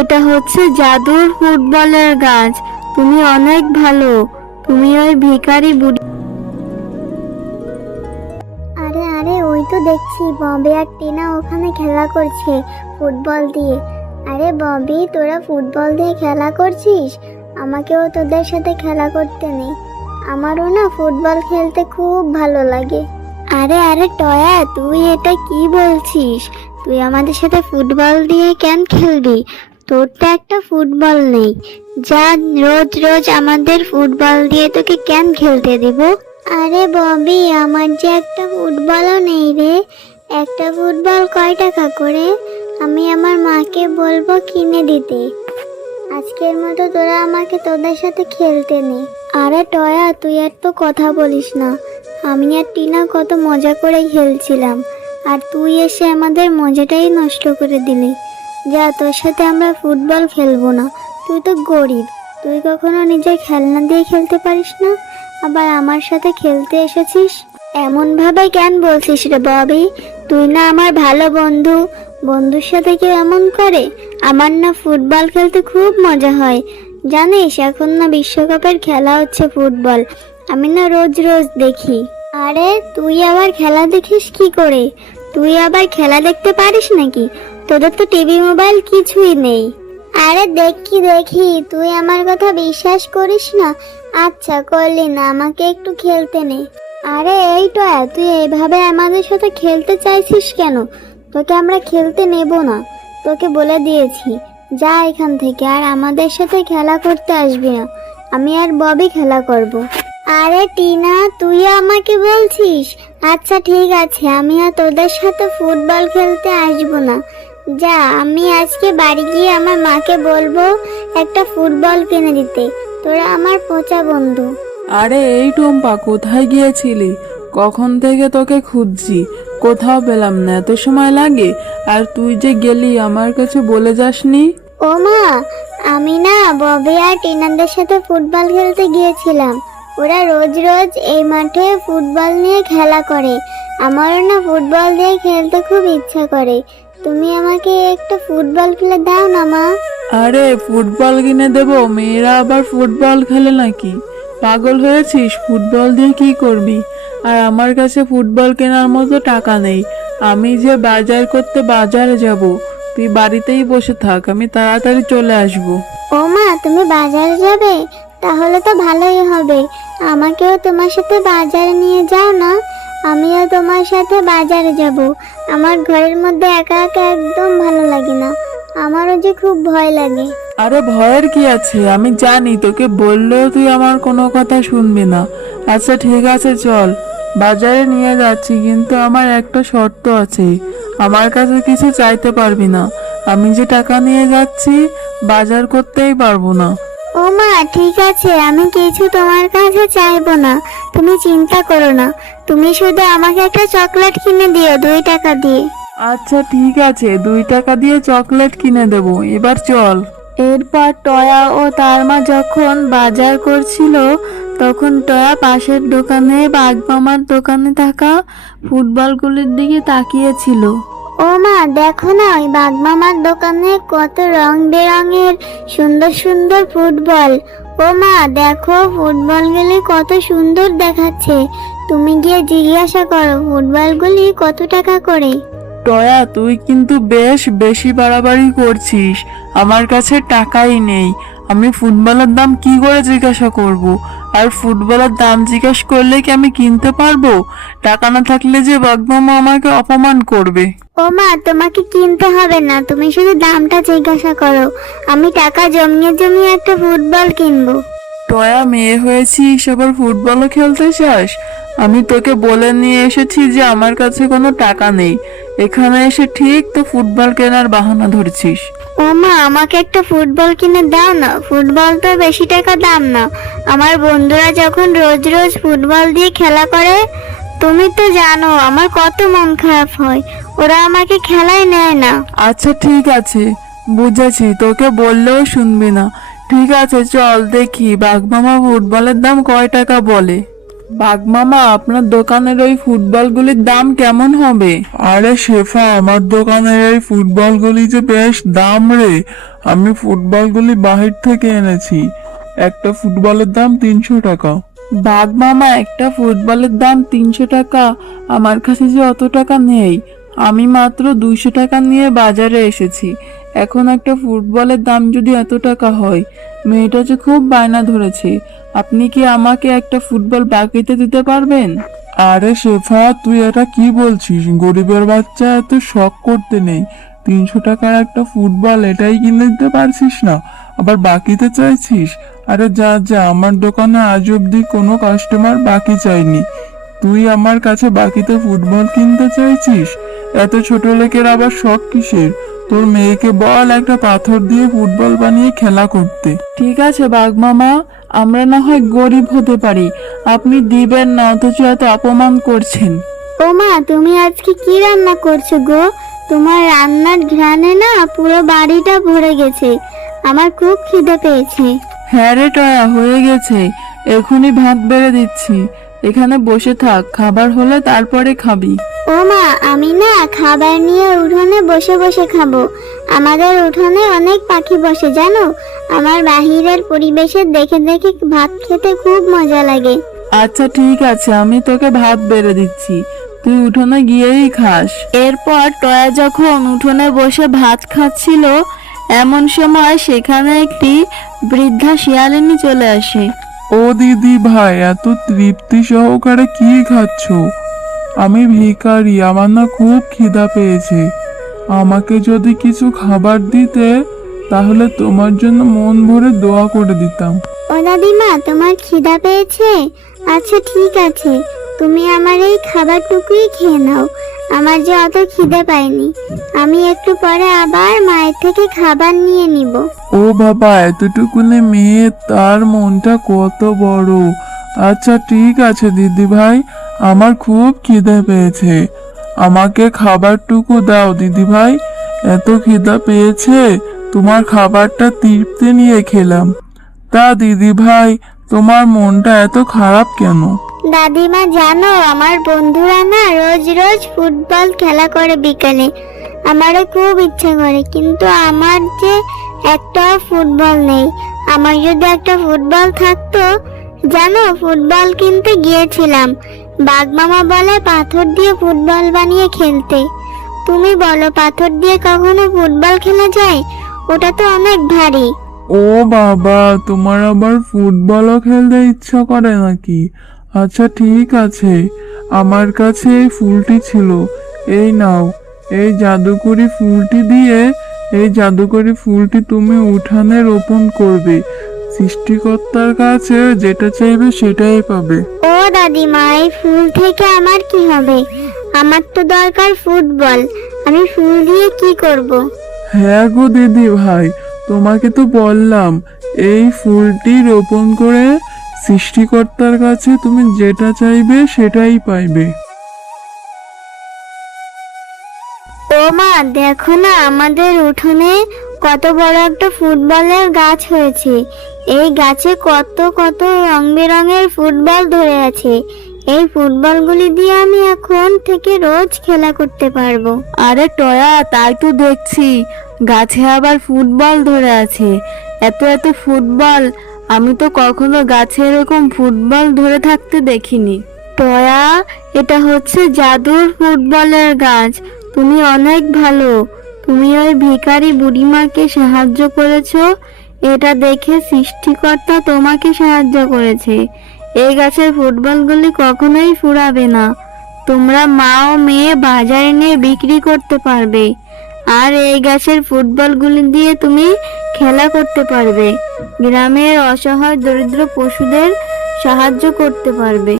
এটা হচ্ছে জাদুর ফুটবলের গাছ। তুমি অনেক ভালো। তুমি ওই ভিখারি বুড়ি। আরে আরে, ওই তো দেখছি ববি আর টিনা ওখানে খেলা করছে ফুটবল দিয়ে। আরে ববি, তোরা ফুটবল দিয়ে খেলা করছিস? আমাকেও তোদের সাথে খেলা করতে নেই। আমারও না ফুটবল খেলতে খুব ভালো লাগে। আরে আরে টয়া, তুই এটা কি বলছিস? তুই আমাদের সাথে ফুটবল দিয়ে কেন খেলবি? তোর তো একটা ফুটবল নেই। যা, রোজ রোজ আমাদের ফুটবল দিয়ে তোকে কেন খেলতে দিব? আরে ববি, আমার যে একটা ফুটবলও নেই রে। একটা ফুটবল কয় টাকা করে? আমি আমার মাকে বলবো কিনে দিতে। আজকের মতো তোরা আমাকে তোদের সাথে খেলতে নে। আরে টয়া, তুই আর তো কথা বলিস না। আমি আর টিনা কত মজা করে খেলছিলাম, আর তুই এসে আমাদের মজাটাই নষ্ট করে দিলি। যা, তোর সাথে আমরা ফুটবল খেলবো না। তুই তো গরিব, তুই কখনো নিজের খেলনা দিয়ে খেলতে পারিস না, আবার আমার সাথে খেলতে এসেছিস। এমন ভাবে কেন বলছিস রে ববি? তুই না আমার ভালো বন্ধু, বন্ধুর সাথে কেউ এমন করে? আমার না ফুটবল খেলতে খুব মজা হয়। জানিস, এখন না বিশ্বকাপের খেলা হচ্ছে ফুটবল। আমি না রোজ রোজ দেখি। আরে তুই আবার খেলা দেখিস কি করে? তুই আবার খেলা দেখতে পারিস নাকি? তোদের তো টিভি মোবাইল কিছুই নেই। আরে দেখি দেখি, তুই আমার কথা বিশ্বাস করিস না? আচ্ছা করলি না, আমাকে একটু খেলতে নে। আরে এই তো, তুই এইভাবে আমাদের সাথে খেলতে চাইছিস কেন? তোকে আমরা খেলতে নেব না, তোকে বলে দিয়েছি। যা এখান থেকে, আর আমাদের সাথে খেলা করতে আসবি না। আমি আর ববি খেলা করব। আরে টিনা, তুইও আমাকে বলছিস? আচ্ছা ঠিক আছে, আমি আর তোদের সাথে ফুটবল খেলতে আসবো না। যা, আমি আজকে বাড়ি গিয়ে আমার মাকে বলবো একটা ফুটবল কিনে দিতে। তোরা আমার পচা বন্ধু। আরে এই টম্পা, কোথায় গিয়েছিলি? কখন থেকে তোকে খুঁজছি, কোথাও পেলাম না। এত সময় লাগে? আর তুই যে গেলি আমার কাছে বলে যাসনি? ও মা, আমি না ববি আর টিনাদের সাথে ফুটবল খেলতে গিয়েছিলাম। ওরা রোজ রোজ এই মাঠে ফুটবল নিয়ে খেলা করে। আমারও না ফুটবল দিয়ে খেলতে খুব ইচ্ছা করে। তুমি আমাকে একটা ফুটবল কিনে দাও না মা। আরে ফুটবল কিনে দেবো? মেয়েরা আবার ফুটবল খেলে নাকি? পাগল হয়েছিস? ফুটবল দিয়ে কি করবি? আর আমার কাছে ফুটবল কেনার মতো টাকা নেই। আমি যে বাজার করতে বাজারে যাব, তুই বাড়িতেই বসে থাক, আমি তাড়াতাড়ি চলে আসবো। ও মা, তুমি বাজারে যাবে? তাহলে তো ভালোই হবে। আমাকেও তোমার সাথে বাজারে নিয়ে যাও না। আমিও তোমার সাথে বাজারে যাব। আমার ঘরের মধ্যে একা একা একদম ভালো লাগে না। আমারও যে খুব ভয় লাগে। আরে ভয়ের কি আছে? আমি জানি তোকে বললেও তুই আমার কোনো কথা শুনবি না। আচ্ছা ঠিক আছে, চল, বাজারে নিয়ে যাচ্ছি, কিন্তু আমার একটা শর্ত আছে। আমার কাছে কিছু চাইতে পারবি না। আমি যে টাকা নিয়ে যাচ্ছি, বাজার করতেই পারবো না। ও মা, ঠিক আছে, আমি কিছু তোমার কাছে চাইবো না। তুমি চিন্তা করো না। তুমি শুধু আমাকে একটা চকলেট কিনে দিও 2 টাকা দিয়ে। আচ্ছা ঠিক আছে, 2 টাকা দিয়ে চকলেট কিনে দেবো। এবার চল। এরপর টয়া ও তার মা যখন বাজার করছিল, তখন টয়া পাশের দোকানে বাগমামার দোকানে থাকা ফুটবলগুলির দিকে তাকিয়েছিল। ও মা, দেখো না, ওই বাগমামার দোকানে কত রং বেরঙের সুন্দর সুন্দর ফুটবল। ও মা দেখো, ফুটবলগুলি কত সুন্দর দেখাচ্ছে। তুমি গিয়ে জিজ্ঞাসা করো ফুটবলগুলি কত টাকা করে। টয়া, তুই কিন্তু বেশ বেশি বাড়াবাড়ি করছিস। আমার কাছে টাকাই নেই। আমি ফুটবলের দাম কি করে জিজ্ঞাসা করব? আর ফুটবলের দাম জিজ্ঞাসা করলে কি আমি কিনতে পারবো? টাকা না থাকলে যে বাগমামা আমাকে অপমান করবে। ও মা, তোমাকে কিনতে হবে না, তুমি শুধু দামটা জিজ্ঞাসা করো। আমি টাকা জমিয়ে জমিয়ে একটা ফুটবল কিনবো। টয়া, মেয়ে হয়েছিস আবার ফুটবলও খেলতে চাস? আমি তোকে বলে নিয়ে এসেছি যে আমার কাছে কোনো টাকা নেই। এখানে এসে ঠিক তো ফুটবল কেনার বাহানা ধরছিস। ও মা, আমাকে একটা ফুটবল কিনে দাও না। ফুটবল তো বেশি টাকা দাম না। আমার বন্ধুরা যখন রোজ রোজ ফুটবল দিয়ে খেলা করে, তুমি তো জানো আমার কত মন খারাপ হয়। ওরা আমাকে খেলায় নেয় না। আচ্ছা ঠিক আছে, বুঝেছি, তোকে বললেও শুনবি না। ঠিক আছে চল দেখি বাঘমামা ফুটবলের দাম কয় টাকা বলে। বাঘ মামা, আপনার দোকানের ওই ফুটবলগুলির দাম কেমন হবে? আরে শেফা, আমার দোকানের এই ফুটবলগুলি যে বেশ দাম রে। আমি ফুটবলগুলি বাহির থেকে এনেছি। একটা ফুটবলের দাম 300 টাকা। বাঘ মামা, একটা ফুটবলের দাম 300 টাকা? আমার কাছে যে অত টাকা নেই। আমি মাত্র 200 টাকা নিয়ে বাজারে এসেছি। এখন একটা ফুটবলের দাম যদি এত টাকা হয়, মেয়েটা যে খুব বায়না ধরেছে। আপনি কি আমাকে একটা ফুটবল বাকিতে দিতে পারবেন? আরে শেফা, তুই এটা কি বলছিস? গরিবের বাচ্চা এত শখ করতে নেই। 300 টাকার একটা ফুটবল এটাই কিনে দিতে পারছিস না, আবার বাকিতে চাইছিস? আরে যা যা, আমার দোকানে আজ অব্দি কোনো কাস্টমার বাকি চাইনি। তুই আমার কাছে বাকিতে ফুটবল কিনতে চাইছিস? এত ছোট লোকের আবার শখ কিসের? তোর মেয়েকে বল একটা পাথর দিয়ে ফুটবল বানিয়ে খেলা করতে। ঠিক আছে বাঘ মামা, আমরা না হয় গরিব হতে পারি, আপনি দিবেন না, অথচ এত অপমান করছেন। ও মা, তুমি আজকে কি রান্না করছো গো? তোমার রান্নার ঘ্রাণে না পুরো বাড়িটা ভরে গেছে। আমার খুব খিদে পেয়েছে। হ্যাঁ রে টয়া, হয়ে গেছে। এখনই ভাত বেড়ে দিচ্ছি, এখানে বসে থাক, খাবার হলে তারপরে খাবি। ও মা, আমি না খাবার নিয়ে উঠোনে বসে বসে খাবো। আমাদের উঠোনে অনেক পাখি বসে জানো। আমার বাহিরের পরিবেশে দেখে দেখে ভাত খেতে খুব মজা লাগে। আচ্ছা ঠিক আছে, আমি তোকে ভাত বেড়ে দিচ্ছি, তুই উঠোনে গিয়েই খাস। এরপর টয়া যখন উঠোনে বসে ভাত খাচ্ছিল, এমন সময় সেখানে একটি বৃদ্ধা শিয়ালিনী চলে আসে। ও দিদি ভাই, এত তৃপ্তি সহকারে কি খাচ্ছ? আমি ভিখারি, আমার না খুব খিদা পেয়েছে। আমাকে যদি কিছু খাবার দিতে, তাহলে তোমার জন্য মন ভরে দোয়া করে দিতাম। ও দাদিমা, তোমার খিদা পেয়েছে? আচ্ছা ঠিক আছে, তুমি আমার এই খাবারটুকুই খেয়ে নাও। আমার যে অত খিদে পায়নি। আমি একটু পরে আবার মায়ের থেকে খাবার নিয়ে নিব। ও বাবা, এতটুকুনে মেয়ে, তার মনটা কত বড়। আচ্ছা ঠিক আছে দিদি ভাই, আমার খুব খিদে পেয়েছে, আমাকে খাবারটুকু দাও দিদি ভাই। এত খিদা পেয়েছে, তোমার খাবারটা তৃপ্তি নিয়ে খেলাম। তা দিদি ভাই, তোমার মনটা এত খারাপ কেন? দাদিমা জানো, আমার বন্ধুরা না রোজ রোজ ফুটবল খেলা করে বিকালে। আমারও খুব ইচ্ছা করে, কিন্তু আমার যে একটা ফুটবল নেই। আমার যদি একটা ফুটবল থাকতো, জানো ফুটবল কিনতে গিয়েছিলাম, বাঘ মামা বলে পাথর দিয়ে ফুটবল বানিয়ে খেলতে। তুমি বলো, পাথর দিয়ে কখনো ফুটবল খেলা যায়? ওটা তো অনেক ভারী। ও বাবা, তোমার আবার ফুটবলও খেলতে ইচ্ছা করে নাকি? আচ্ছা ঠিক আছে, আমার কাছে এই ফুলটি ছিল, এই নাও। এই জাদুকরি ফুলটি দিয়ে, এই জাদুকরি ফুলটি তুমি উঠানে রোপণ করবে। সৃষ্টিকর্তার কাছে যেটা চাইবে সেটাই পাবে। ও দাদিমা, এই ফুল থেকে আমার কি হবে? আমার তো দরকার ফুটবল। আমি ফুল দিয়ে কি করব? হ্যাঁ গো দিদি ভাই, তোমাকে তো বললাম, এই ফুলটি রোপণ করে সৃষ্টিকর্তার কাছে তুমি যেটা চাইবে সেটাই পাইবে। ও মা, দেখো না আমাদের উঠোনে কত বড় একটা ফুটবলের গাছ হয়েছে। এই গাছে কত কত রং বেরঙের ফুটবল ধরে আছে। এই ফুটবলগুলি দিয়ে আমি এখন থেকে রোজ খেলা করতে পারবো। আরে টয়া, তাই তো দেখছি, গাছে আবার ফুটবল ধরে আছে। এত এত ফুটবল, আমি তো কখনো গাছে এরকম ফুটবল ধরে থাকতে দেখিনি। টয়া, এটা হচ্ছে জাদুর ফুটবলের গাছ। তুমি অনেক ভালো, তুমি ওই ভিখারি বুড়িমাকে সাহায্য করেছো। এটা দেখে সৃষ্টিকর্তা তোমাকে সাহায্য করেছে। এই গাছের ফুটবলগুলি কখনোই ফুরাবে না। তোমরা মা ও মেয়ে বাজারে নিয়ে বিক্রি করতে পারবে, আর এই গাছের ফুটবলগুলি দিয়ে তুমি খেলা করতে পারবে। গ্রামের অসহায় দরিদ্র পশুদের সাহায্য করতে পারবে।